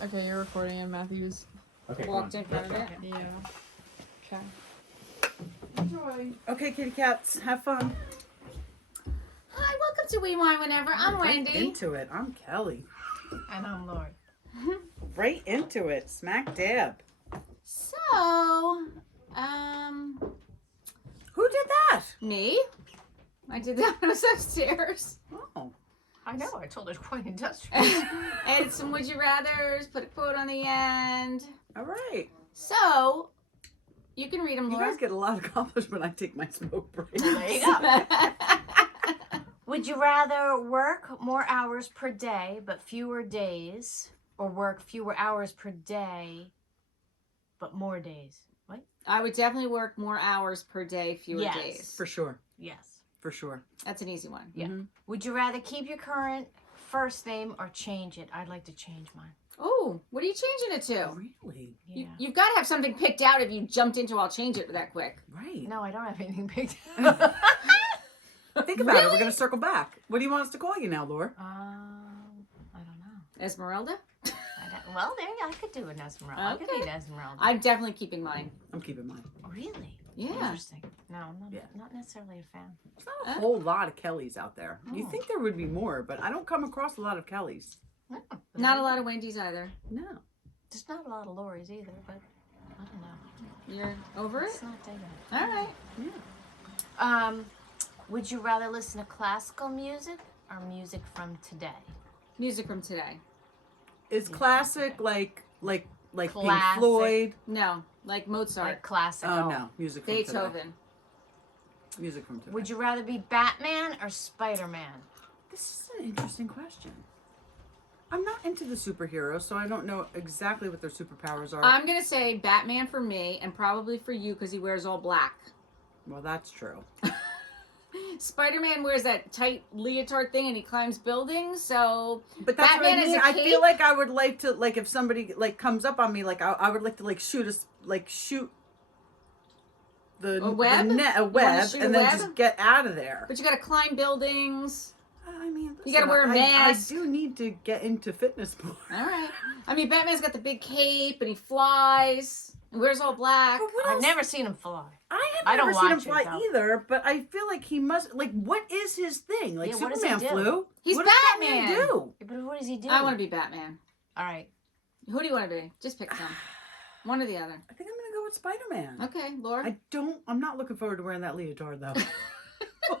Okay, you're recording and Matthew's walked in front of it. Yeah. Okay. Enjoy. Okay, kitty cats, have fun. Hi, welcome to We Wine Whenever. I'm Right Wendy. into it. I'm Kelly. And I'm Lord. Right into it. Smack dab. So, Who did that? me? I did that when I was upstairs. Oh. I know, I told her to quite industrious. Added some would you rathers, put a quote on the end. All right. So, you can read them, You Laura. guys get a lot accomplished when I take my smoke break. There you go. Would you rather work more hours per day but fewer days, or work fewer hours per day but more days? What? I would definitely work more hours per day, fewer Yes. days. For sure. Yes. For sure. That's an easy one. Yeah. Mm-hmm. Would you rather keep your current first name or change it? I'd like to change mine. Oh, what are you changing it to? Really? Yeah. You've got to have something picked out if you jumped into I'll change it that quick. Right. No, I don't have anything picked. Think about it. We're Really? going to circle back. What do you want us to call you now, Laura? I don't know. Esmeralda? Well, there I could do an Esmeralda. I could be an Esmeralda. I'm definitely keeping mine. I'm keeping mine. Really? Yeah. Interesting. No, I'm not, Yeah. not necessarily a fan. There's not a whole lot of Kellys out there. You Oh. think there would be more, but I don't come across a lot of Kellys. No, but Not a lot of Wendy's either. No. There's not a lot of Lori's either, but I don't know. You're over it? It's not that All right. Yeah. Would you rather listen to classical music or music from today? Music from today. Is classic like Pink Classic. Floyd? No, like Mozart, Like classical. Oh no, music from today. Beethoven. Music from today. Would you rather be Batman or Spider-Man? This is an interesting question. I'm not into the superheroes, so I don't know exactly what their superpowers are. I'm going to say Batman for me and probably for you because he wears all black. Well, that's true. Spider-Man wears that tight leotard thing and he climbs buildings, so But that's Batman what I is mean. a I cape? feel like I would like to, like, if somebody like comes up on me, like I would like to like shoot the A web? the net, a wanna web, shoot and a then web? just get out of there. but you got to climb buildings. I mean, You gotta wear a listen, mask. I do need to get into fitness more. All right. I mean, Batman's got the big cape and he flies and wears all black. But what I've else? never seen him fly. I I have don't never seen him watch it, fly though. either, but I feel like he must. Like, what is his thing? Like, Yeah, what does he Superman do? flew. He's what does Batman. do? But what does he do? I want to be Batman. All right. Who do you want to be? Just pick some. One or the other. I think I'm gonna go with Spider-Man. Okay, Laura. I'm not looking forward to wearing that leotard though.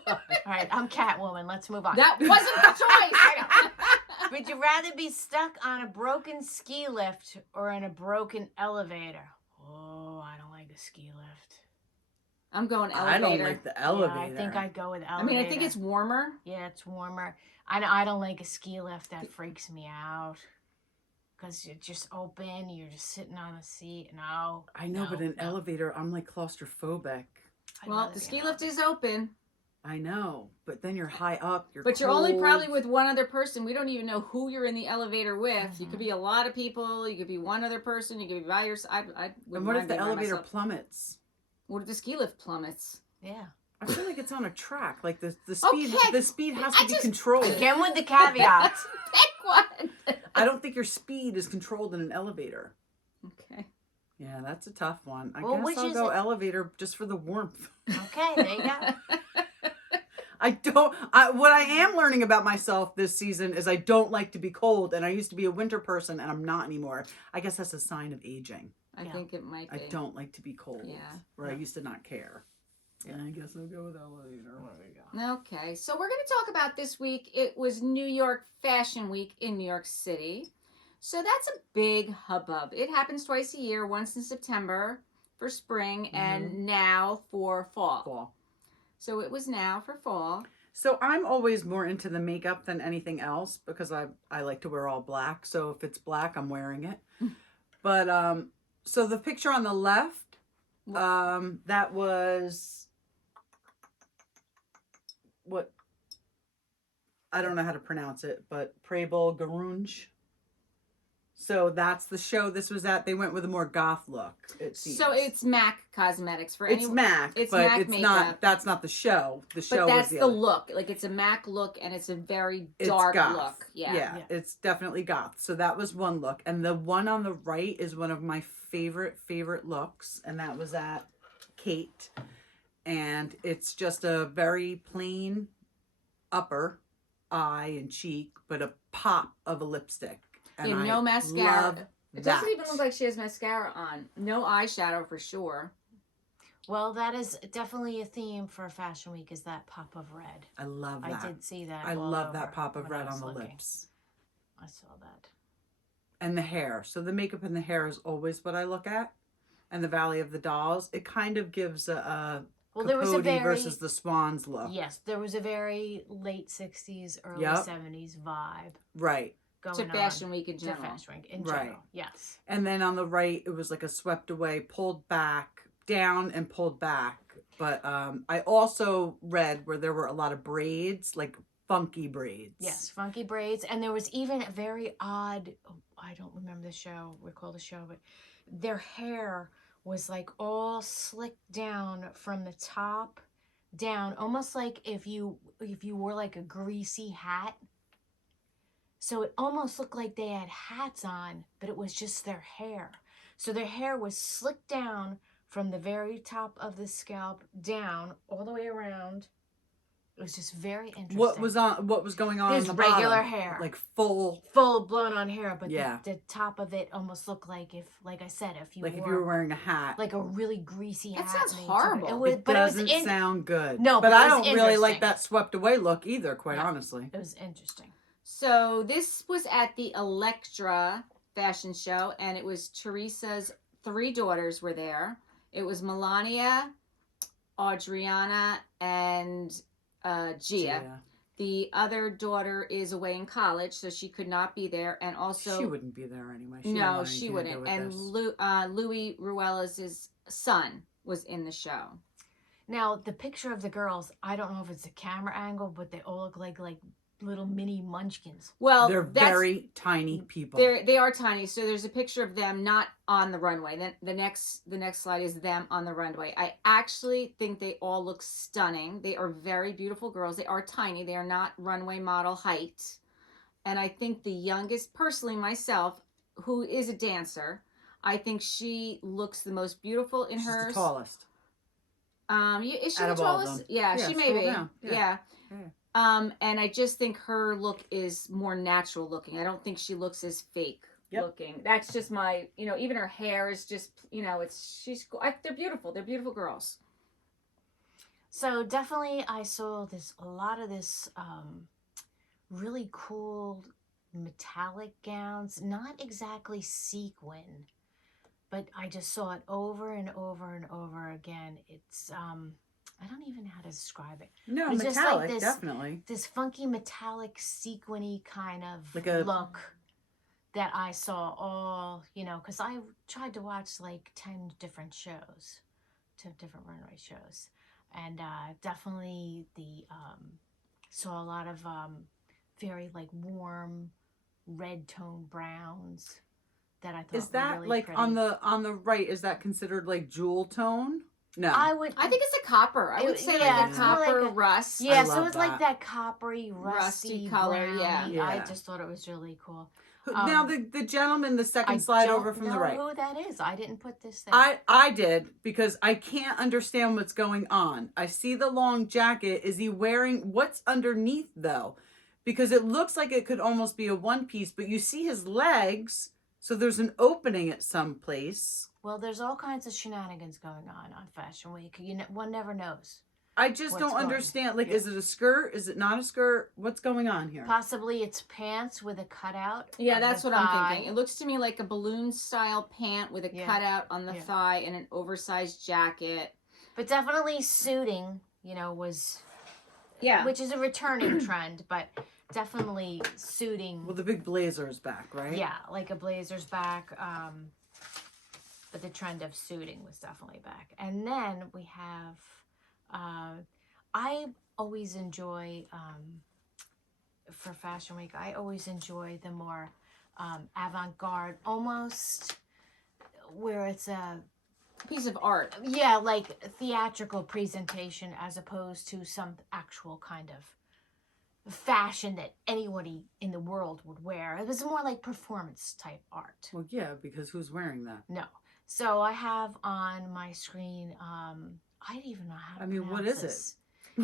All right. I'm Catwoman. Let's move on. That wasn't the choice. Would you rather be stuck on a broken ski lift or in a broken elevator? Oh, I don't like the ski lift. I'm going elevator. I don't like the elevator. Yeah, I think I'd go with I elevator. mean, I think it's warmer. Yeah, it's warmer. I don't like a ski lift. That freaks me out. Because it's just open. You're just sitting on a seat. No. I know, but an elevator, I'm like claustrophobic. Well, the ski lift is open, I know, but then you're high up. but you're only cold. probably with one other person. We don't even know who you're in the elevator with. You could be a lot of people. You could be one other person. You could be by yourself. And what if the elevator plummets? What if the ski lift plummets? Yeah. I feel like it's on a track. Like the speed, Okay. the speed has I to be just- controlled. Again with the caveats. Pick one. I don't think your speed is controlled in an elevator. Okay. Yeah, that's a tough one. I Well, guess which I'll is go it? elevator just for the warmth. Okay, there you go. What I am learning about myself this season is I don't like to be cold, and I used to be a winter person, and I'm not anymore. I guess that's a sign of aging. I think it might be. I don't like to be cold. Yeah. Where I used to not care. Yeah, I guess I'll go with elevator. Okay, so we're going to talk about this week. It was New York Fashion Week in New York City. So that's a big hubbub. It happens twice a year, once in September for spring and now for fall. Fall. So it was now for fall. So I'm always more into the makeup than anything else because I like to wear all black. So if it's black, I'm wearing it. But so the picture on the left, that was what I don't know how to pronounce it, but Prabal Garunj. So that's the show this was at. They went with a more goth look. It seems. So it's MAC Cosmetics for it's any. MAC, it's but MAC it's makeup. not. That's not the show. The show But was that's the the other. look. Like it's a MAC look, and it's a very It's dark goth. look. Yeah. Yeah, it's definitely goth. So that was one look, and the one on the right is one of my favorite looks, and that was at Kate, and it's just a very plain upper eye and cheek, but a pop of a lipstick. And Yeah, no I mascara. love It that. doesn't even look like she has mascara on. No eyeshadow for sure. Well, that is definitely a theme for Fashion Week, is that pop of red. I love that. I did see that. I all love over that pop of when I red on was the looking. lips. I saw that. And the hair. So the makeup and the hair is always what I look at. And the Valley of the Dolls, it kind of gives a Well, there was a Capote very versus the Swans look. yes, there was a very late '60s, early Yep. '70s vibe Right. going To on. Fashion Week in To general. Fashion Week in Right. general. Yes. And then on the right, it was like a swept away, pulled back, down and pulled back. But I also read where there were a lot of braids, like funky braids. Yes, funky braids, and there was even a very odd. I don't remember the show, recall the show, but their hair was like all slicked down from the top down, almost like if you wore like a greasy hat. So it almost looked like they had hats on, but it was just their hair. So their hair was slicked down from the very top of the scalp down all the way around. It was just very interesting. What was going on? There's on the regular bottom? hair. Like full blown on hair, but Yeah. the top of it almost looked like like I said, if you like if wore you were wearing a hat. like a really greasy That hat. sounds and they took it- horrible. It was, It but doesn't it was sound good. No, but but it I was don't really like interesting. that swept away look either, quite Yeah. honestly. It was interesting. So this was at the Electra fashion show, and it was Teresa's 3 daughters were there. It was Melania, Adriana, and Gia. The other daughter is away in college, so she could not be there. And also, She wouldn't be there anyway. She no, she wouldn't. And Louis Ruella's son was in the show. Now the picture of the girls, I don't know if it's a camera angle, but they all look like little mini munchkins. Well, they're very tiny people. They are tiny. So there's a picture of them not on the runway. Then the next slide is them on the runway. I actually think they all look stunning. They are very beautiful girls. They are tiny. They are not runway model height. And I think the youngest, personally myself, who is a dancer, I think she looks the most beautiful in She's hers. the tallest. Is she Out the of all of tallest? them. Yeah, Yeah, she may scroll be. down. Yeah. Yeah. And I just think her look is more natural looking. I don't think she looks as fake looking. That's just my, even her hair is just, they're beautiful. They're beautiful girls. So definitely I saw a lot of this really cool metallic gowns, not exactly sequin, but I just saw it over and over and over again. It's I don't even know how to describe it. No, It's just like metallic, this- definitely. This funky metallic sequiny kind of Like a- look that I saw all, because I tried to watch like 10 different shows, 10 different runway shows. And definitely saw a lot of very like warm red tone browns that I thought Is were that really like pretty. on the right? Is that considered like jewel tone? No. I think it's a copper. I would say yeah, like a it's more copper like a- rust. Yeah, I so love it's like that. that coppery, rusty color, browny. yeah. I Yeah. just thought it was really cool. Now the gentleman, the second I slide don't over from know the right. who that is. I didn't put this there. I did because I can't understand what's going on. I see the long jacket. Is he wearing what's underneath though? Because it looks like it could almost be a one piece, but you see his legs, so there's an opening at some place. Well, there's all kinds of shenanigans going on Fashion Week. One never knows. I just What's don't going- understand. Like, yeah. is it a skirt? Is it not a skirt? What's going on here? Possibly it's pants with a cutout. Yeah, of that's the what I'm thigh. thinking. It looks to me like a balloon style pant with a Yeah. cutout on the Yeah. thigh and an oversized jacket. But definitely suiting, was, Yeah. which is a returning trend, but definitely suiting. Well, the big blazer is back, right? Yeah, like a blazer's back. But the trend of suiting was definitely back. And then we have, I always enjoy, for Fashion Week, I always enjoy the more avant-garde, almost where it's a Piece of art. yeah, like theatrical presentation as opposed to some actual kind of fashion that anybody in the world would wear. It was more like performance type art. Well, yeah, because who's wearing that? No. So I have on my screen, I don't even know how to I mean, what pronounce is it? this.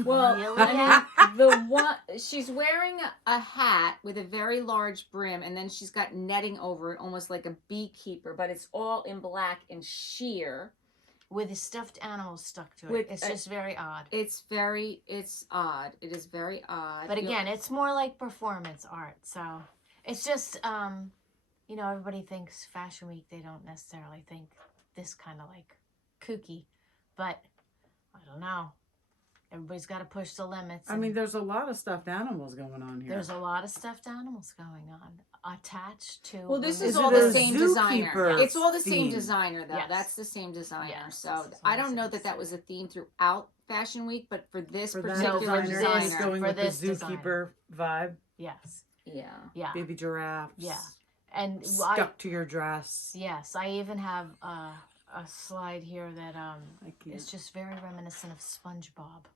Well, Really? I mean, the one she's wearing a hat with a very large brim, and then she's got netting over it, almost like a beekeeper, but it's all in black and sheer. With the stuffed animals stuck to it. With It's just very odd. It's odd. It is very odd. But again, it's more like performance art. So it's just, you know, everybody thinks Fashion Week. They don't necessarily think this kind of like kooky. But I don't know. Everybody's got to push the limits. I mean, there's a lot of stuffed animals going on here. there's a lot of stuffed animals going on attached to. Well, this Is is all it the a same designer. zookeeper It's all the same theme? designer, though. Yes. That's the same designer. Yes, So this is I all don't the know same that was a theme throughout Fashion Week, but for this For that particular for designer, this- he's going for with the this designer. zookeeper vibe. Yes. Yeah. Yeah. Baby giraffes. Yeah. And Stuck to your dress. yes, I even have a slide here that I can't. is just very reminiscent of SpongeBob.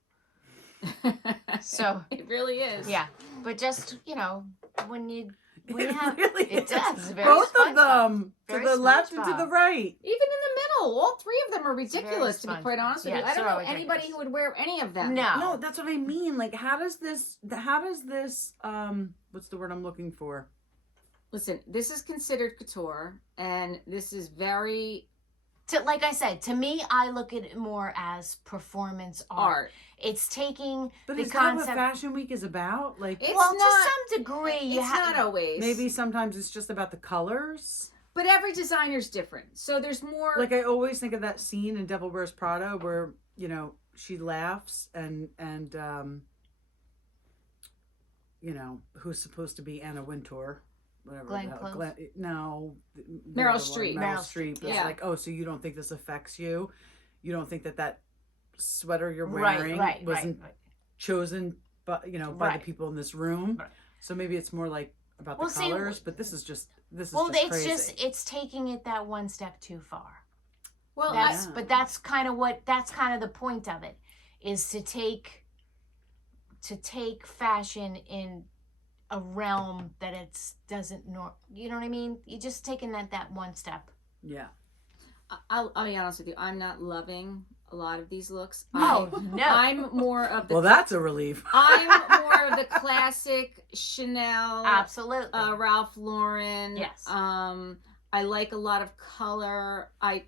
So it really is. yeah, but just you know when you It have really it is. does very Both of SpongeBob. them. Very To the left and to the SpongeBob. right. Even in the middle, all three of them are very ridiculous. To be quite SpongeBob. honest with Yeah, you, I don't they're know all anybody ridiculous. who would wear any of them. No, No, that's what I mean. Like, how does this, what's the word I'm looking for? Listen, this is considered couture, and this is very like I said, to me, I look at it more as performance art. art. It's taking But the is that what concept. Fashion Week is about? Like, It's well, not- to some degree, you It's have not always. maybe sometimes it's just about the colors. But every designer's different. So there's more. Like, I always think of that scene in Devil Wears Prada where, you know, she laughs and you know, who's supposed to be Anna Wintour. Whatever. Glenn the- Close? no. the Meryl other one, Streep. Meryl Meryl Streep. Streep, It's yeah. like, oh, so you don't think this affects you? You don't think that sweater you're right, wearing right, wasn't right. chosen by, you know, by Right. the people in this room? Right. So maybe it's more like about the Well, see, colors, but this is just Well, just it's crazy. just it's taking it that one step too far. well, That's Yeah. but that's kind of the point of it is to take fashion in a realm that it's doesn't you know what I mean? You're just taking that one step. Yeah. I'll be honest with you. I'm not loving a lot of these looks. Oh no. I'm more of the. Well, that's a relief. I'm more of the classic Chanel, Absolutely. Ralph Lauren. Yes. I like a lot of color. I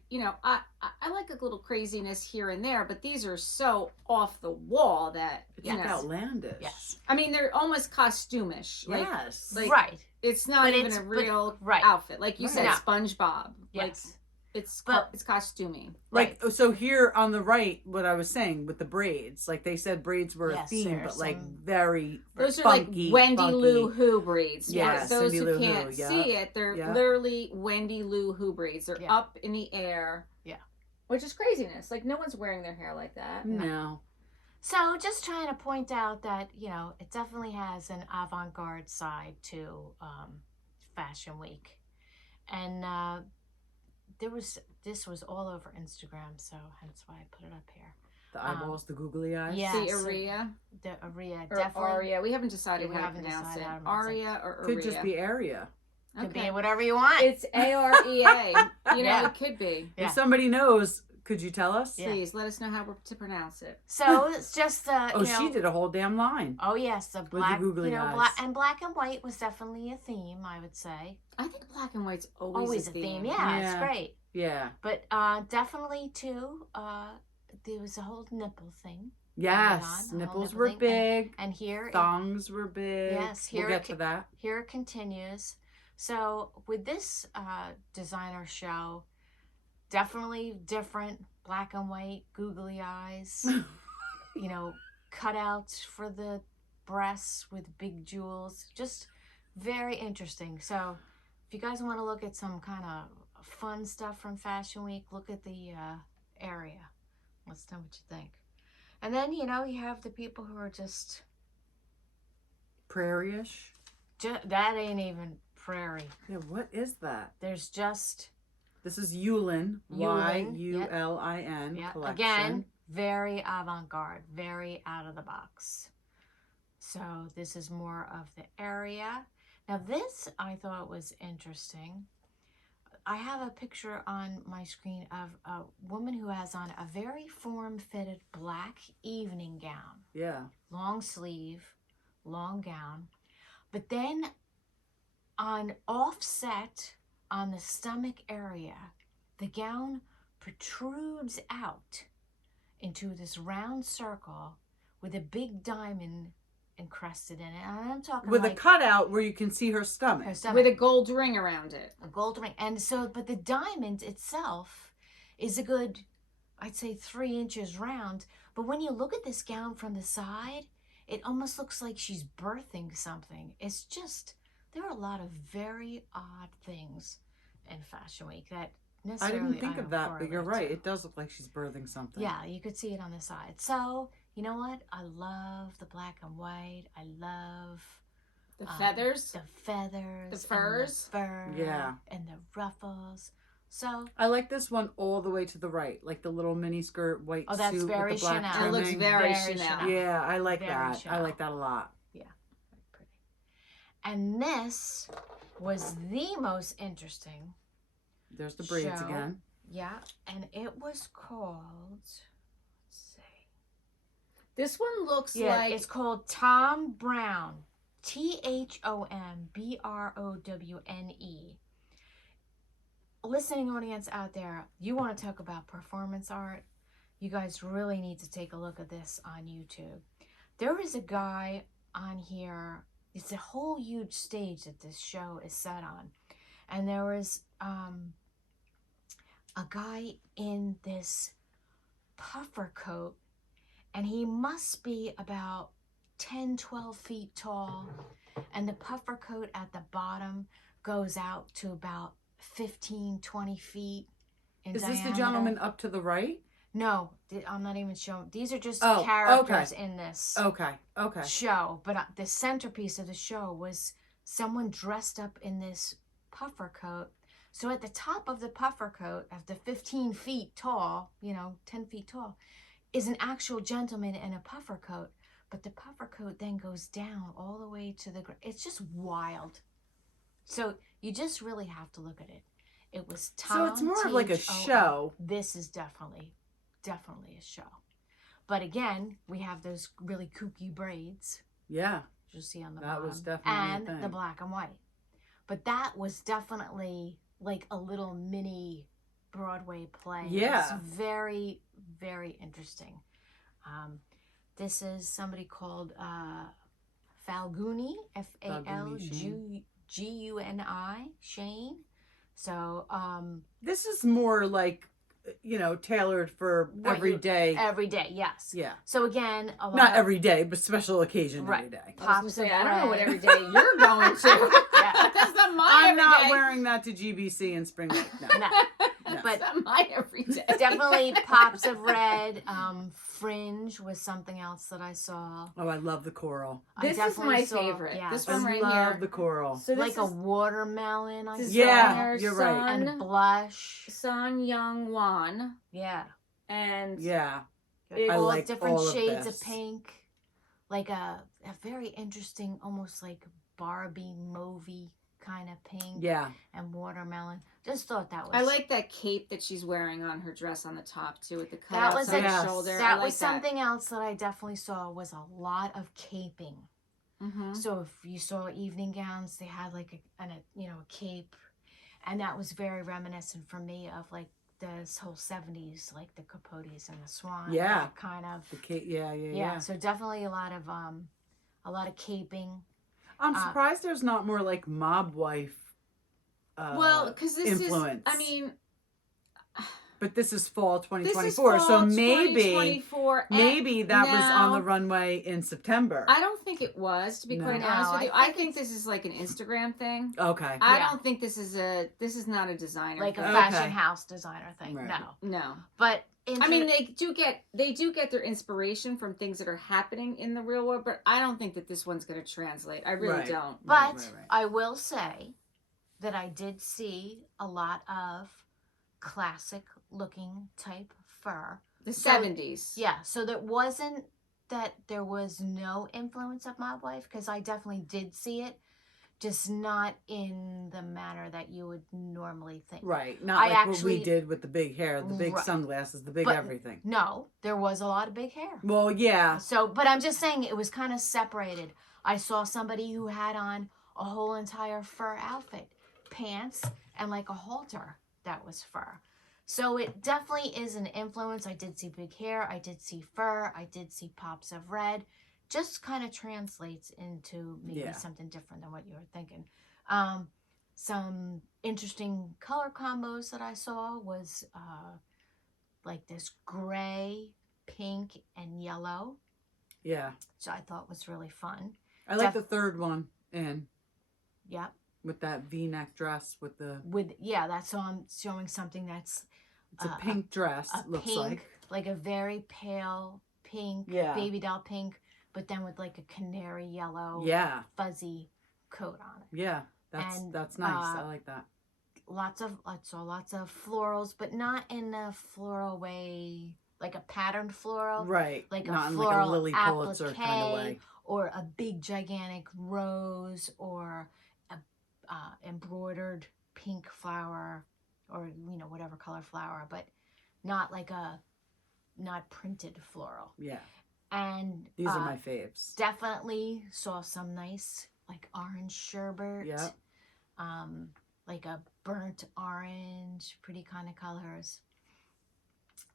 like a little craziness here and there, but these are so off the wall that It's you like know. outlandish. Yes. I mean, they're almost costumish. Like, Yes. like- right. it's not But even it's- a real right. outfit. Like you Right. said, No. SpongeBob. Yes. Like it's But- it's costuming. Like, so here on the right, what I was saying with the braids, like they said braids were a Yes, theme, there's but like some- very Those are funky, like Wendy funky. Lou Who braids. Yeah, For those Cindy who Lou Who, can't yeah. see it, they're Yeah. literally Wendy Lou Who braids. They're Yeah. up in the air. Yeah. Which is craziness. Like no one's wearing their hair like that. No. So just trying to point out that, you know, it definitely has an avant-garde side to Fashion Week. And this was all over Instagram, so hence why I put it up here. The eyeballs, the googly eyes. Yeah. The Yes. Aria The Aria, or definitely. Aria. We haven't decided We how to haven't pronounce decided it. how to pronounce it. Aria or Could Aria. just be area. Could Okay. be whatever you want. It's Area. You know, Yeah. it could be. Yeah. If somebody knows, could you tell us? Yeah. Please let us know how to pronounce it. So it's just Oh, you know, she did a whole damn line. Oh yes, the the black, googly you know, eyes. black and white was definitely a theme, I would say. I think black and white's Always a theme. Yeah, Yeah. it's great. Yeah. But definitely too, there was a whole nipple thing, Yes. on, a whole Nipples nipple were thing, big. and here Thongs were big. Yes, We'll here get it to that. here it continues. So with this designer show, definitely different, black and white, googly eyes, you know, cutouts for the breasts with big jewels, just very interesting. So if you guys want to look at some kind of fun stuff from Fashion Week, look at the area. Let's know what you think. And then, you know, you have the people who are just Prairie-ish. that ain't even prairie. Yeah, what is that? There's just This is Yulin. Yulin, Yulin yeah, collection. again, very avant-garde, very out of the box. So this is more of the area. Now this I thought was interesting. I have a picture on my screen of a woman who has on a very form-fitted black evening gown. Yeah. Long sleeve, long gown. But then on offset on the stomach area, the gown protrudes out into this round circle with a big diamond encrusted in it. And I'm talking With like a cutout where you can see her stomach. her stomach. With a gold ring around it. A gold ring. And so, but the diamond itself is a good, I'd say 3 inches round. But when you look at this gown from the side, it almost looks like she's birthing something. It's just, there are a lot of very odd things in Fashion Week that I necessarily didn't think of don't that, but you're correlate right. to. It does look like she's birthing something. Yeah, you could see it on the side. So, you know what? I love the black and white. I love The feathers. the feathers, The furs. and the fur, Yeah. and the ruffles. So I like this one all the way to the right, like the little mini skirt white Oh, that's suit very with the black Chanel. trimming. It looks very Very Chanel. Chanel. Yeah, I like Very that. I Chanel. like that a lot. very pretty. And this was the most interesting. There's the braids Show. again. Yeah, and it was called. Let's see. This one looks Yeah, like it's called Tom Brown. THOMBROWNE. Listening audience out there, you want to talk about performance art? You guys really need to take a look at this on YouTube. There is a guy on here. It's a whole huge stage that this show is set on, and there was a guy in this puffer coat, and he must be about 10, 12 feet tall, and the puffer coat at the bottom goes out to about 15, 20 feet in Is this diameter. the gentleman up to the right? No, I'm not even showing. These are just Oh, characters okay. in this Okay. Okay. show. But the centerpiece of the show was someone dressed up in this puffer coat. So at the top of the puffer coat, of the 15 feet tall, 10 feet tall, is an actual gentleman in a puffer coat. But the puffer coat then goes down all the way to the ground. It's just wild. So you just really have to look at it. It was Tom. So it's more of like a THOM. show. This is definitely a show. But again, we have those really kooky braids. Yeah. You'll see on the That bottom. was definitely a and thing. the black and white. But that was definitely like a little mini Broadway play. Yeah. It's very, very interesting. This is somebody called Falguni, Falguni, Shane. So This is more like, tailored for What every you- day. every day, yes. Yeah. So again, a lot Not of every day, but special occasion Right. every day. I was gonna pops say, of I don't know what red. every day you're going to. Yeah. That's not my I'm not everyday. wearing that to GBC in Spring Lake. No. No. That's but- not my everyday. Definitely pops of red. Fringe was something else that I saw. Oh, I love the coral. This I is definitely my saw, favorite. Yeah, This I one right love here. the coral. So this like a is watermelon. I saw. Yeah, designer you're right. Sun, And blush. Sun Young Wan, Yeah. and Yeah. It- I all like different all of shades this. of pink. Like a very interesting, almost like Barbie mauvey kind of pink. Yeah. And watermelon. Just thought that was. I like that cape that she's wearing on her dress on the top too, with the That cutouts was on a- the shoulder. That I like was something else that I definitely saw was a lot of caping. Mm-hmm. So if you saw evening gowns, they had like a cape, and that was very reminiscent for me of like this whole 70s, like the capotes and the swan. Yeah. that kind of. Yeah. So definitely a lot of caping. I'm surprised there's not more like mob wife. Well, because this influence. is, I mean, But this is fall this 2024, is fall so maybe 2024, and maybe that was on now- the runway in September. I don't think it was, to be No. quite No, honest with I you. I think think this is like an Instagram thing. Okay. I Yeah. don't think this is not a designer Like a thing. fashion Okay. house designer thing. Right. No. No. But I mean, they do get their inspiration from things that are happening in the real world, but I don't think that this one's going to translate. I really Right. don't. but Right. I will say that I did see a lot of classic looking type fur. The So- 70s. Yeah, so that wasn't that there was no influence of my wife, because I definitely did see it, just not in the manner that you would normally think. Right. Not I like what we actually- did with the big hair, the big Right. sunglasses, the big But- everything. No, there was a lot of big hair. Well, yeah. So, but I'm just saying it was kind of separated. I saw somebody who had on a whole entire fur outfit, pants, and like a halter that was fur. So it definitely is an influence. I did see big hair. I did see fur. I did see pops of red. Just kind of translates into maybe Yeah. something different than what you were thinking. Some interesting color combos that I saw was like this gray, pink, and yellow, Yeah. which I thought was really fun. I like the third one in Yep. with that V-neck dress with the That's so I'm showing something that's it's a pink dress, a it looks pink, like. a very pale pink, Yeah. baby doll pink, but then with like a canary yellow, Yeah. fuzzy coat on it. Yeah. That's And, that's nice. I like that. I saw lots of florals, but not in a floral way, like a patterned floral, Right. like a Not in like a floral Lily Pulitzer kind of applique, way. or a big gigantic rose, or a embroidered pink flower, or whatever color flower, but not like not printed floral. Yeah. And These are my faves. definitely saw some nice like orange sherbet, Yep. like a burnt orange, pretty kind of colors.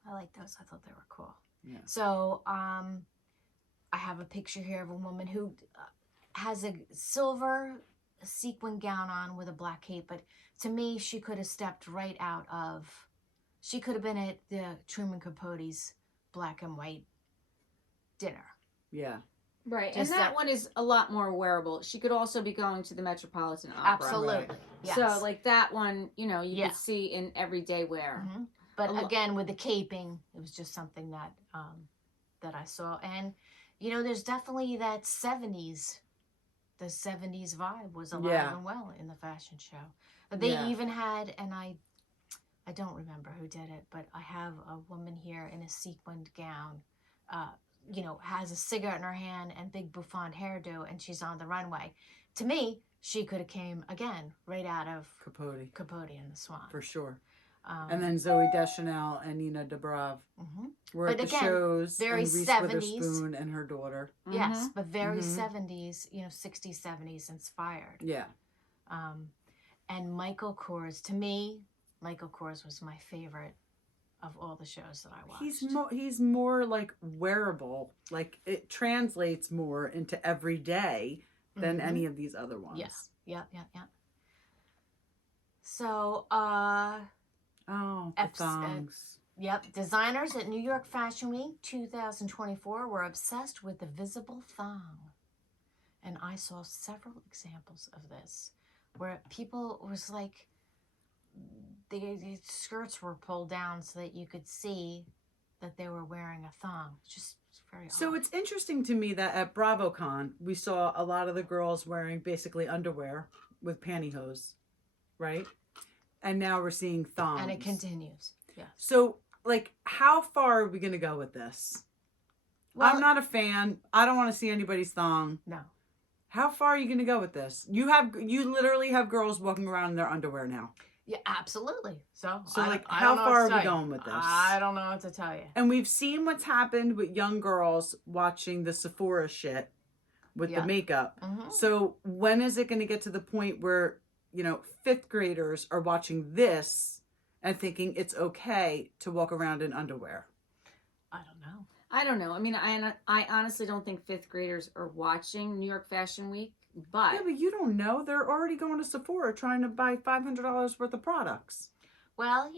I like those. I thought they were cool. Yeah. So I have a picture here of a woman who has a silver sequin gown on with a black cape, but to me, she could have stepped right out of. She could have been at the Truman Capote's black and white dinner. Yeah. Right. Just and that that- one is a lot more wearable. She could also be going to the Metropolitan Opera. Absolutely. Yes. So, like that one, you Yeah. could see in everyday wear. Mhm. But A lo- again, with the caping, it was just something that that I saw, and there's definitely that '70s, the '70s vibe was alive Yeah. and well in the fashion show. They Yeah. even had, and I don't remember who did it, but I have a woman here in a sequined gown, has a cigarette in her hand and big bouffant hairdo, and she's on the runway. To me, she could have came again right out of Capote. Capote and the Swan. For sure. And then Zoe Deschanel and Nina Dobrev Mhm. were But at the again, shows. very and Reese 70s. Witherspoon and her daughter. Yes, but very Mhm. 70s, 60s, 70s inspired. Yeah. And Michael Kors, to me, Michael Kors was my favorite of all the shows that I watched. He's more like wearable. Like it translates more into everyday than Mhm. any of these other ones. Yes. Yeah. So, Oh, the thongs. yep, designers at New York Fashion Week 2024 were obsessed with the visible thong. And I saw several examples of this where people was like, the skirts were pulled down so that you could see that they were wearing a thong. Just very So odd. it's interesting to me that at BravoCon we saw a lot of the girls wearing basically underwear with pantyhose, right? And now we're seeing thongs. And it continues. Yes. So, like, how far are we going to go with this? Well, I'm not a fan. I don't want to see anybody's thong. no. How far are you going to go with this? You literally have girls walking around in their underwear now. Yeah, absolutely. So, So, I like, don't how know far what are to we tell you. going with this? I don't know what to tell you. And we've seen what's happened with young girls watching the Sephora shit with Yeah. the makeup. Mhm. So when is it going to get to the point where, fifth graders are watching this and thinking it's okay to walk around in underwear? I don't know. I don't know. I mean, I honestly don't think fifth graders are watching New York Fashion Week, but Yeah, but you don't know. They're already going to Sephora trying to buy $500 worth of products. Well,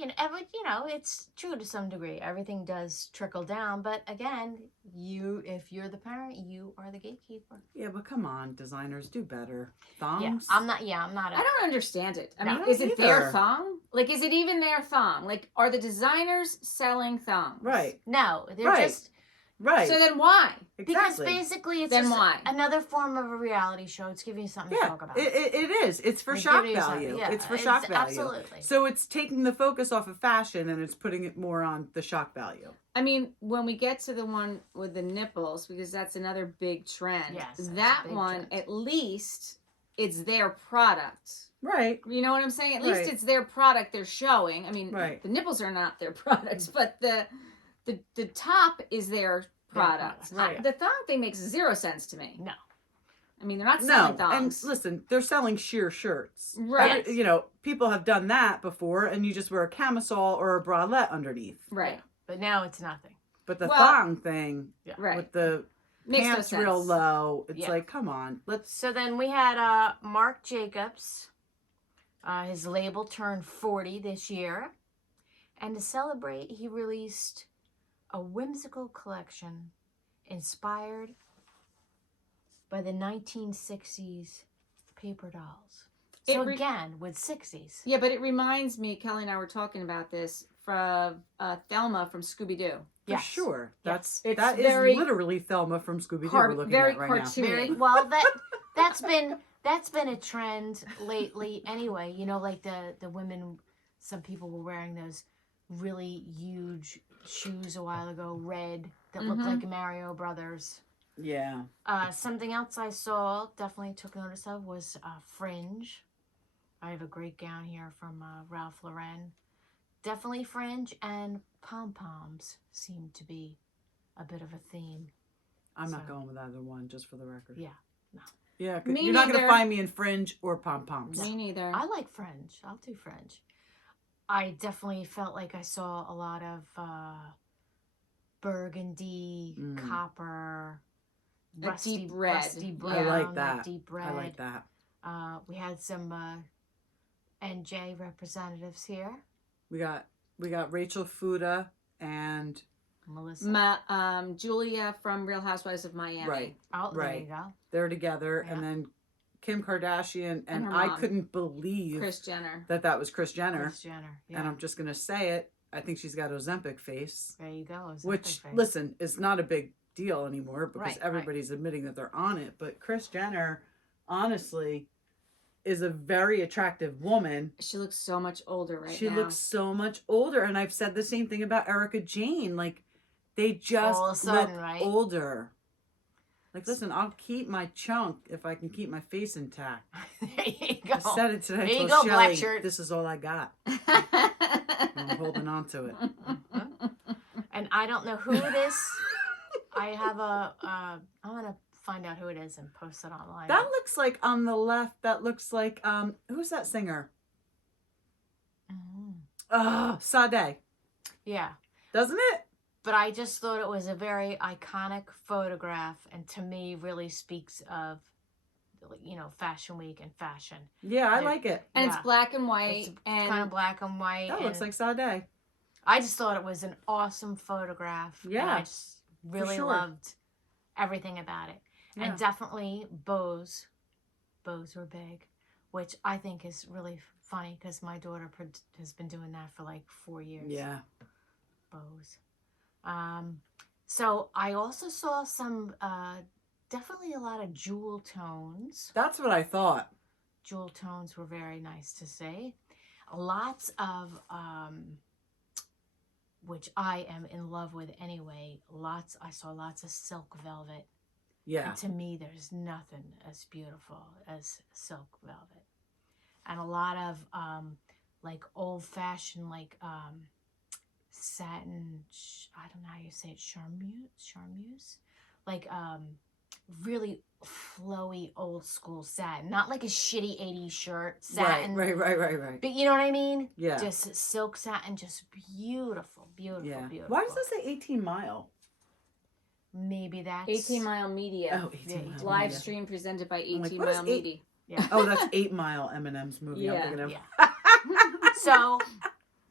it's true to some degree. Everything does trickle down, but again, if you're the parent, you are the gatekeeper. Yeah, but come on, designers, do better. Thongs? Yeah, I'm not. Yeah, I'm not. I don't understand it. I No, mean, I don't is it their either. thong? Like, is it even their thong? Like, are the designers selling thongs? Right. No, they're Right. just. Right. So then why? Because exactly. basically it's Then just why? another form of a reality show. It's giving you something to Yeah, talk about. it is. It's for It's shock giving you something, value. yeah, It's for shock value. Absolutely. So it's taking the focus off of fashion and it's putting it more on the shock value. I mean, when we get to the one with the nipples, because that's another big trend. Yes, that's a that big one, trend. at least, it's their product. Right. You know what I'm saying? At least Right. it's their product they're showing. I mean, Right. the nipples are not their products, but the top is their product. Right. The thong thing makes zero sense to me. No. I mean, they're not No, selling and thongs. listen, they're selling sheer shirts. Right. You know, people have done that before, and you just wear a camisole or a bralette underneath. Right. Yeah. But now it's nothing. But the Well- thong thing Right. with the Makes no pants sense. real low, it's Yeah. like, come on, let's. So then we had Marc Jacobs. His label turned 40 this year. And to celebrate, he released a whimsical collection inspired by the 1960s paper dolls. So again, with 60s. Yeah, but it reminds me, Kelly and I were talking about this, from Thelma from Scooby-Doo. For Yes. sure. Yes. It's That is very literally Thelma from Scooby-Doo car- we're looking very at right cartoony. Very well. That's been a trend lately. Anyway, you know, like the women. Some people were wearing those really huge shoes a while ago, red, that looked like Mario Brothers. Yeah. Something else I saw, definitely took notice of, was fringe. I have a great gown here from Ralph Lauren. Definitely fringe, and pom-poms seem to be a bit of a theme. I'm not So- going with either one, just for the record. Yeah, no. Yeah, 'cause Me you're not going to neither. find me in fringe or pom-poms. Me neither. I like fringe. I'll do fringe. I definitely felt like I saw a lot of burgundy, copper, A deep red. rusty brown, I like that. deep red. I like that. We had some NJ representatives here. We got Rachel Fuda and Melissa. Julia from Real Housewives of Miami. right. Oh, there right. you go. They're together, Yeah. and then Kim Kardashian, and her I mom. couldn't believe Kris Jenner. that was Kris Jenner. Kris Jenner. Yeah. And I'm just gonna say it. I think she's got Ozempic face, There you go. which face. listen is not a big deal anymore because Right, right. everybody's admitting that they're on it. But Kris Jenner, honestly, is a very attractive woman. She looks so much older right She now. looks so much older, and I've said the same thing about Erica Jane. Like, they just All of a sudden, look right? older. Like, listen, I'll keep my chunk if I can keep my face intact. There you go. I said it today. I There you told go, Shelley, black shirt. this is all I got. I'm holding on to it. And I don't know who it is. I have I'm gonna find out who it is and post it online. That looks like on the left. That looks like who's that singer? Mhm. Oh, Sade, Yeah, doesn't it? but I just thought it was a very iconic photograph, and to me, really speaks of, you know, Fashion Week and fashion. Yeah, I Yeah. like it. And Yeah. it's black and white. It's and kind of black and white. That looks and like Sade. I just thought it was an awesome photograph. and Yeah, I just really sure. loved everything about it. Yeah. And definitely bows. Bows were big, which I think is really funny because my daughter has been doing that for like 4 years. Yeah. Bows. So I also saw some, definitely a lot of jewel tones. That's what I thought. Jewel tones were very nice to see. Lots of, which I am in love with anyway. I saw lots of silk velvet. Yeah. And to me, there's nothing as beautiful as silk velvet. And a lot of like old fashioned, like satin, I don't know how you say it, charmeuse? Like really flowy old school satin. Not like a shitty 80s shirt, satin. Right. But you know what I mean? Yeah. Just silk satin, just beautiful, beautiful, Yeah. beautiful. Why does that say 18 Mile? Maybe that's 18 Mile Media. Oh, 18 Mile. Live Media. stream presented by I'm like, 18 what is Mile eight- Media. Yeah. Oh, that's 8 Mile Eminem's movie. Yeah. I'm thinking of. Yeah. So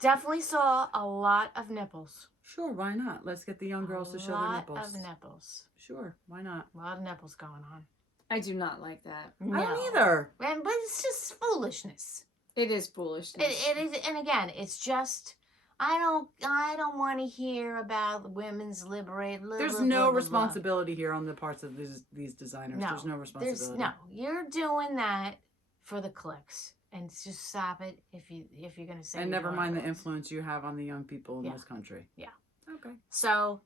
definitely saw a lot of nipples. Sure, why not? Let's get the young girls to show their nipples. A lot of nipples. Sure, why not? A lot of nipples going on. I do not like that. I don't either. But it's just foolishness. It is foolishness. It is, and again, it's just I don't want to hear about women's liberate. There's blah, no blah, blah, blah. responsibility here on the parts of these designers. No, There's no responsibility. You're doing that for the clicks, and just stop it if you're gonna say. And never mind the clicks. influence you have on the young people in Yeah. this country. Yeah. Okay. So,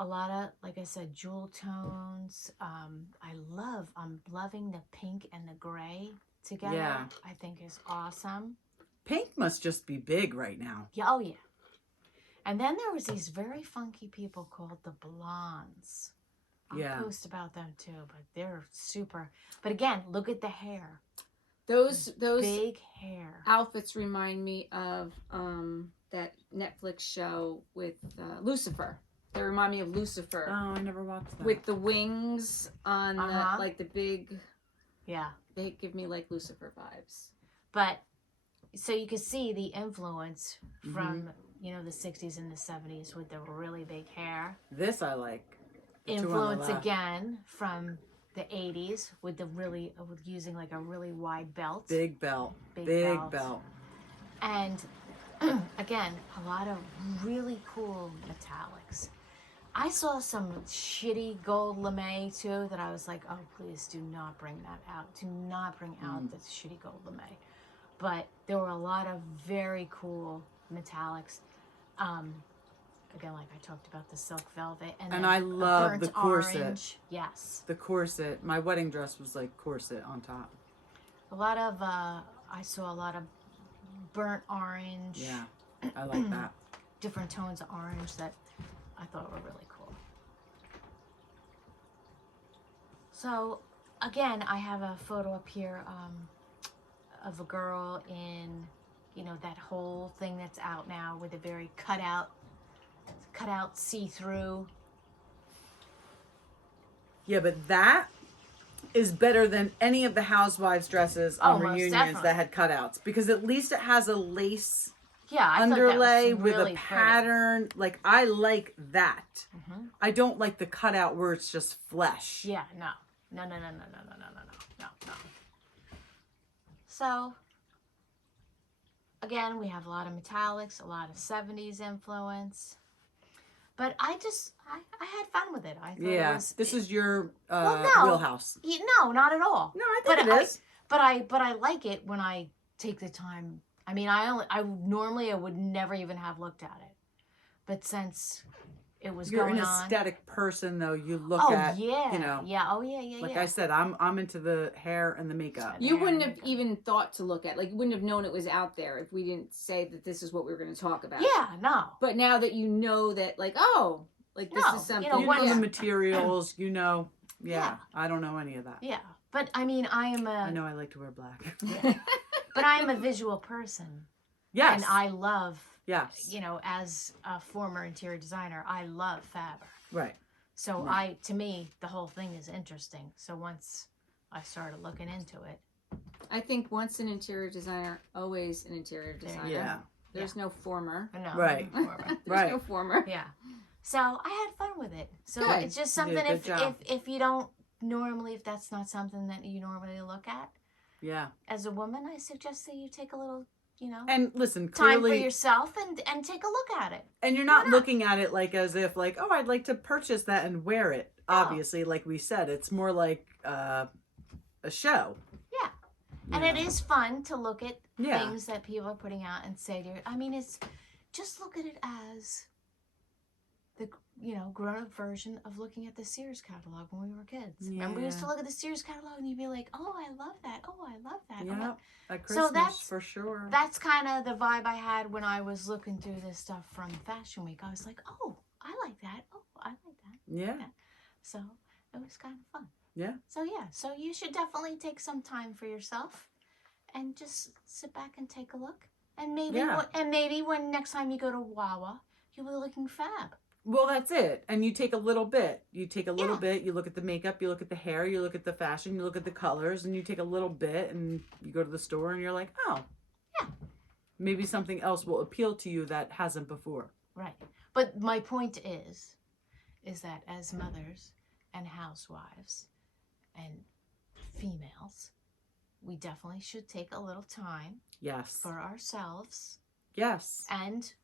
a lot of, like I said, jewel tones. I'm loving the pink and the gray together. Yeah. I think is awesome. Pink must just be big right now. Yeah, oh yeah. And then there was these very funky people called the blondes. I'll Yeah. post about them too, but they're super. But again, look at the hair. Those Big hair. outfits remind me of that Netflix show with Lucifer. They remind me of Lucifer Oh, I never watched that. with the wings on Uh-huh. the, like the big. Yeah. They give me like Lucifer vibes. But so you can see the influence from, Mm-hmm. the 60s and the 70s with the really big hair. This I like. The two on the Influence left. again from the 80s with with using like a really wide belt. Big belt. Big Big belt. belt. And again, a lot of really cool metallics. I saw some shitty gold lame too that I was like, oh, please do not bring that out. Do not bring out the shitty gold lame. But there were a lot of very cool metallics. Again, like I talked about the silk velvet. And And then I a love burnt the corset. orange. Yes. The corset. My wedding dress was like corset on top. A lot of, I saw a lot of burnt orange. Yeah. I like that. Different tones of orange that I thought were really cool. So, again, I have a photo up here of a girl in, that whole thing that's out now with a very cut out see-through. Yeah, but that is better than any of the housewives dresses Oh, on most reunions definitely. that had cutouts, because at least it has a lace Yeah, I underlay thought that was with really a pattern. Like, I like that. Mm-hmm. I don't like the cutout where it's just flesh. Yeah, no. So, again, we have a lot of metallics, a lot of 70s influence. But I had fun with it. I thought Yeah, it was, this is your Well, no. wheelhouse. no, not at all. No, I think But it is. But I like it when I take the time. I mean, I normally would never even have looked at it. But since it was You're going an on. aesthetic person, though. You look Oh, at, yeah. you know, Yeah, oh, yeah. like I said, I'm into the hair and the makeup. You wouldn't have even thought to look at, like, you wouldn't have known it was out there if we didn't say that this is what we were going to talk about. Yeah, no. But now that you know that, like, oh, like this No, is something. You know yeah. the materials, Yeah. I don't know any of that. Yeah. But I mean, I know I like to wear black. but I am a visual person. Yes. And I love, yes. as a former interior designer, I love fabric. Right. So Right. to me, the whole thing is interesting. So once I started looking into it. I think once an interior designer, always an interior designer. Yeah. There's no former. No, Right. There's Right. no former. Yeah. So I had fun with it. So Good. it's just You did a something good job. if you don't normally, if that's not something that you normally look at Yeah. as a woman, I suggest that you take a little, And listen, time for clearly, yourself and take a look at it. and you're not looking at it like as if like, oh, I'd like to purchase that and wear it. No. Obviously, like we said, it's more like a show. Yeah. you And know. it is fun to look at Yeah. things that people are putting out and say to you. I mean, it's just look at it as the grown-up version of looking at the Sears catalog when we were kids. Remember, we used to Yeah. look at the Sears catalog and you'd be like, "Oh, I love that. Oh, I love that." Yeah. At So Christmas that's- for sure. That's kind of the vibe I had when I was looking through this stuff from Fashion Week. I was like, "Oh, I like that. Oh, I like that." Yeah. So it was kind of fun. Yeah. So you should definitely take some time for yourself and just sit back and take a look. And maybe Yeah. maybe when next time you go to Wawa, you'll be looking fab. Well, that's it. And you take a little bit. You take a little Yeah. bit. You look at the makeup. You look at the hair. You look at the fashion. You look at the colors. And you take a little bit and you go to the store and you're like, oh. Yeah. Maybe something else will appeal to you that hasn't before. Right. But my point is that as mothers and housewives and females, we definitely should take a little time Yes. for ourselves Yes. and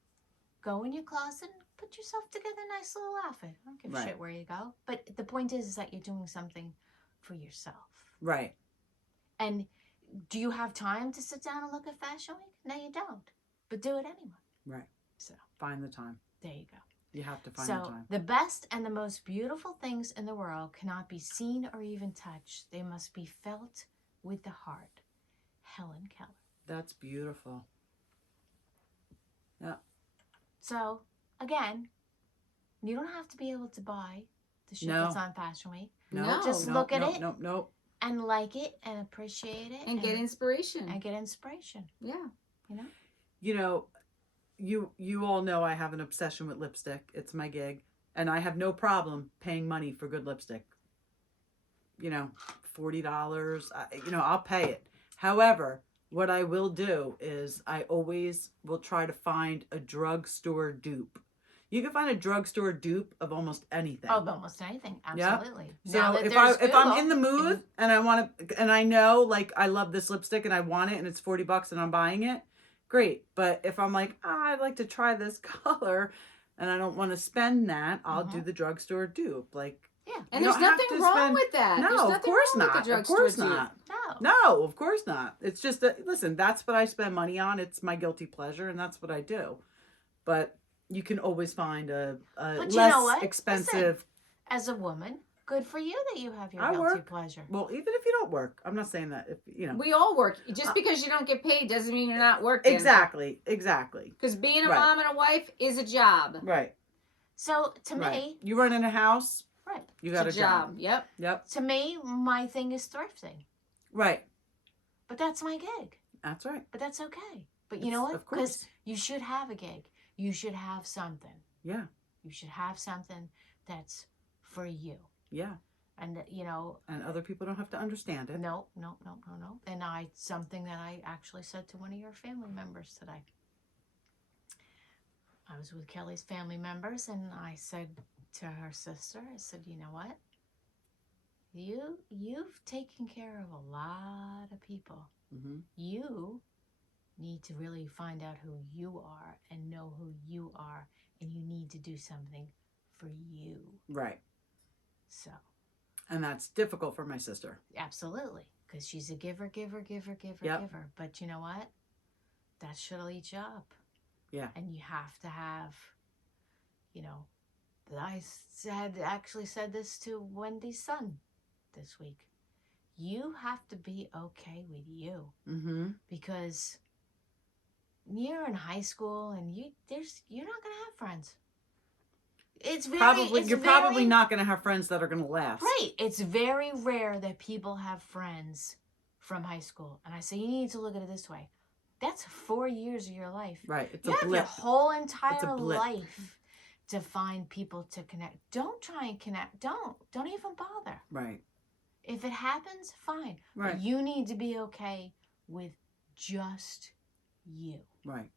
go in your closet and put yourself together a nice little outfit. I don't give a Right. shit where you go. But the point is that you're doing something for yourself. Right. And do you have time to sit down and look at Fashion Week? No, you don't. But do it anyway. Right. So Find the time. there you go. You have to find the So time. the best and the most beautiful things in the world cannot be seen or even touched. They must be felt with the heart. Helen Keller. That's beautiful. Yeah. So again, you don't have to be able to buy the shit No. that's on Fashion Week. No. Just look at it. No. And like it and appreciate it. And get inspiration. And get inspiration. Yeah. You know? You know, you all know I have an obsession with lipstick. It's my gig. And I have no problem paying money for good lipstick. You know, $40. I'll pay it. However, what I will do is I always will try to find a drugstore dupe. You can find a drugstore dupe of almost anything. Of almost anything. Yeah. Absolutely. So Now that if there's I'm Google, in the mood and I want to, and I know like I love this lipstick and I want it and it's $40 and I'm buying it, great. But if I'm like, I'd like to try this color and I don't want to spend that, I'll do the drugstore dupe. Like, yeah. And You there's don't have nothing to wrong spend- with that. There's no, of nothing course wrong with not. the Of drugstore course dupe. not. No. No, of course not. It's just that, listen, that's what I spend money on. It's my guilty pleasure and that's what I do. But you can always find a But you less know what? expensive. As a woman, good for you that you have your I guilty work. pleasure. Well, even if you don't work, I'm not saying that if you know. We all work. Just because you don't get paid doesn't mean you're not working. Exactly. Because being a Right. mom and a wife is a job. Right. So to Right. me, You run in a house, right. you got It's a job. Yep. Yep. To me, my thing is thrifting. Right. But that's my gig. That's right. But that's okay. But you know what? Of course. You should have a gig. You should have something. Yeah. You should have something that's for you. Yeah. And you know, And other people don't have to understand it. no. And something that I actually said to one of your family members today. I was with Kelly's family members and I said to her sister, I said, you know what? You've taken care of a lot of people. Mm-hmm. You need to really find out who you are and know who you are, and you need to do something for you. Right. So, And that's difficult for my sister. absolutely, because she's a giver. Yep. But you know what? That shit'll eat you up. Yeah. And you have to have, you know, I actually said this to Wendy's son this week. You have to be okay with you, Mm-hmm. because you're in high school and you're not gonna have friends. It's very You're probably not going to have friends that are going to last. right. It's very rare that people have friends from high school, and I say you need to look at it this way. That's 4 years of your life. Right. It's You a have your blip. whole entire blip. life to find people to connect. Don't try and connect. Don't even bother. Right. If it happens, fine. Right. But you need to be okay with just you. Right.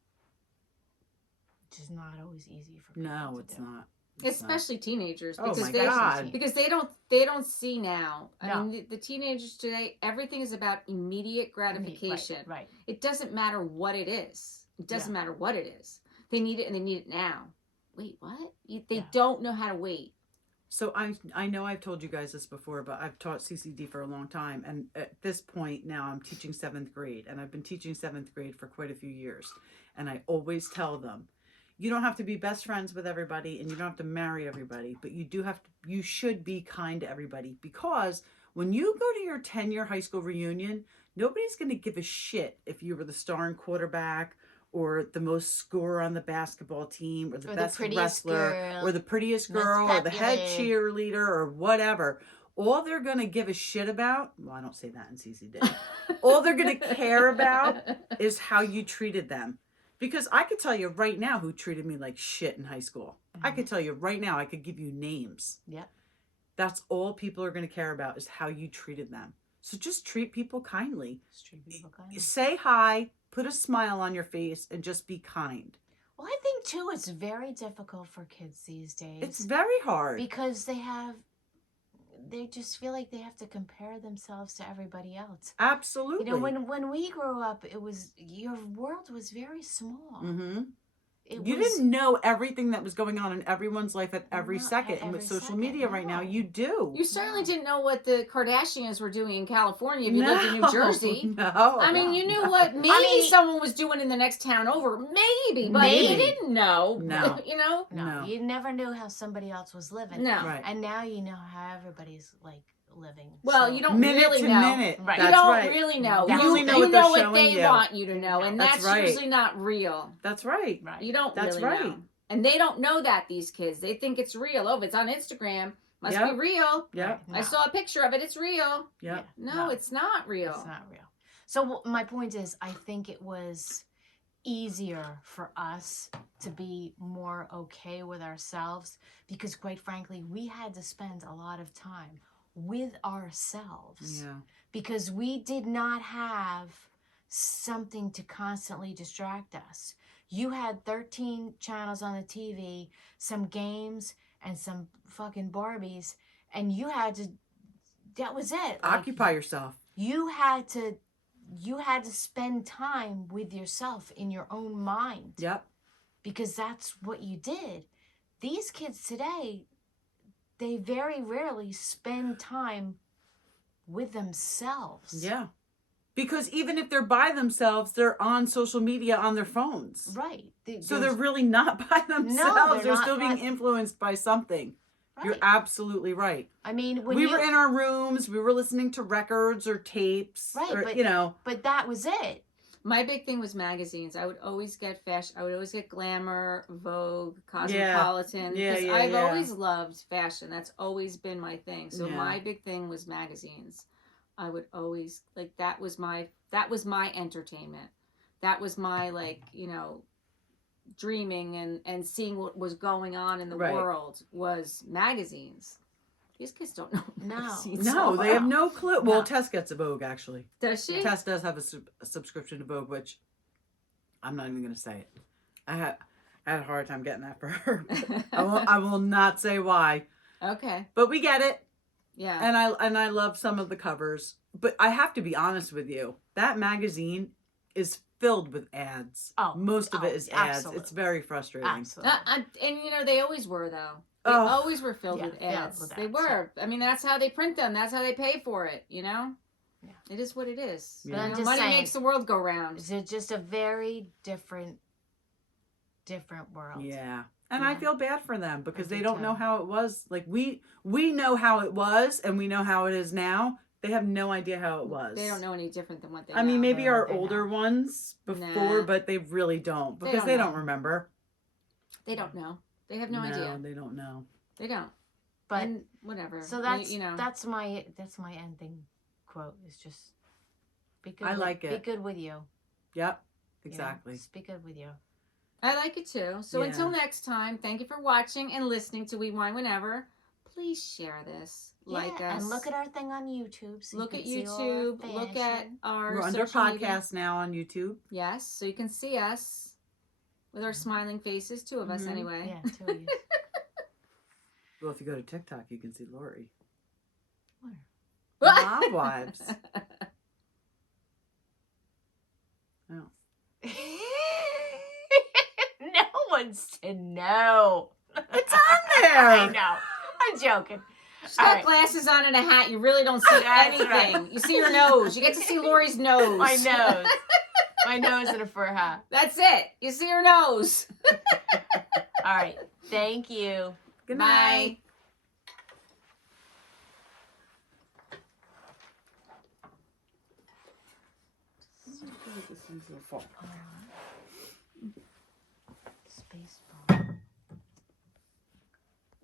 Which is not always easy for people No, to it's do. not. It's not. Especially teenagers. Oh Because my they, God. Because they don't see now. I No. mean, the teenagers today, everything is about immediate gratification. Right. It doesn't matter what it is. It doesn't matter what it is. They need it and they need it now. Wait, what? They Yeah. don't know how to wait. So I know I've told you guys this before, but I've taught CCD for a long time. And at this point now I'm teaching 7th grade, and I've been teaching 7th grade for quite a few years. And I always tell them, you don't have to be best friends with everybody and you don't have to marry everybody, but you should be kind to everybody, because when you go to your 10-year high school reunion, nobody's going to give a shit if you were the starring quarterback or the most scorer on the basketball team or the best prettiest wrestler girl, or the prettiest most girl or the head popular. cheerleader or whatever. All they're going to give a shit about, well, I don't say that in CCD. All they're going to care about is how you treated them. Because I could tell you right now who treated me like shit in high school. I could tell you right now, I could give you names. Yeah. That's all people are going to care about is how you treated them. So just treat people kindly. Street people kind. Say hi, put a smile on your face, and just be kind. Well, I think too, it's very difficult for kids these days. It's very hard. because they just feel like they have to compare themselves to everybody else. Absolutely. You know, when we grew up, your world was very small. Mm-hmm. You didn't know everything that was going on in everyone's life at every Not second. at And with every social second, media right now, no. you do. You certainly didn't know what the Kardashians were doing in California if you lived in New Jersey. No. I mean, you knew what maybe someone was doing in the next town over. Maybe, but you Maybe. didn't know. No. You know? No, No. you never knew how somebody else was living. No. Right. And now you know how everybody's like living. Well, so. you don't Minute really to know. minute. Right. You That's don't right. really know. You you only know you what they're know what showing they you. want you to know, and That's that's right. usually not real. That's right. Right. You don't That's really right. know. And they don't know that, these kids. They think it's real. Oh, if it's on Instagram, must Yep. be real. Yep. Right. I No. saw a picture of it. It's real. Yep. No, it's not real. It's not real. So my point is, I think it was easier for us to be more okay with ourselves because, quite frankly, we had to spend a lot of time with ourselves Yeah. because we did not have something to constantly distract us. You had 13 channels on the TV, some games, and some fucking Barbies, and you had to, that was it. Like, Occupy yourself. you had to spend time with yourself in your own mind. Yep. Because that's what you did. These kids today, they very rarely spend time with themselves. Yeah. Because even if they're by themselves, they're on social media on their phones. Right. So they're really not by themselves. they're they're still not being influenced by something. right. You're absolutely right. I mean, when we you were in our rooms, we were listening to records or tapes. Right, or, but- you know. but that was it. My big thing was magazines. I would always get fashion. I would always get Glamour, Vogue, Cosmopolitan. Yeah, Because yeah, I've yeah. always loved fashion. That's always been my thing. So Yeah. my big thing was magazines. I would always that was my entertainment. That was my dreaming and seeing what was going on in the Right. world was magazines. These kids don't know No. magazines. No, they have no clue. No. Well, Tess gets a Vogue, actually. Does she? Tess does have a subscription to Vogue, which I'm not even going to say it. I had a hard time getting that for her. I will not say why. Okay. But we get it. Yeah. And I love some of the covers. But I have to be honest with you. That magazine is filled with ads. Oh, Most of it is ads. absolutely. It's very frustrating. Absolutely. And they always were, though. They Oh. always were filled Yeah, with filled ads. with They ads, were. I mean, that's how they print them. That's how they pay for it. Yeah. It is what it is. Yeah. But I'm just Money saying- makes the world go round. It's just a very different world. Yeah. And I Yeah. feel bad for them because I they do don't too. know how it was. Like we know how it was and we know how it is now. They have no idea how it was. They don't know any different than what they I mean, know. maybe know our what they older know. ones before, Nah. but they really don't They because don't they know. don't remember. They don't know. They have no idea. They don't know. They don't. But And whatever. so that's you know. that's my ending quote is just be good. I with, like Be it. good with you. Yep. you know? Exactly. Just be good with you. I like it too. So Yeah. until next time, thank you for watching and listening to We Wine Whenever. Please share this. Like Yeah, us. and look at our thing on YouTube. So Look you at can see all our YouTube. Look at fashion. our We're under social media. podcast now on YouTube. Yes, so you can see us with our smiling faces, two of us Mhm. anyway. Yeah, two of you. Well, if you go to TikTok, you can see Lori. Where? Mom wives. Oh. No one's to know. It's on there. I know. I'm joking. She's All got right. glasses on and a hat. You really don't see That's anything. right. You see her nose. You get to see Lori's nose. My nose. My nose in a fur hat. That's it. You see her nose. All right. Thank you. Good Bye. night. Space bar.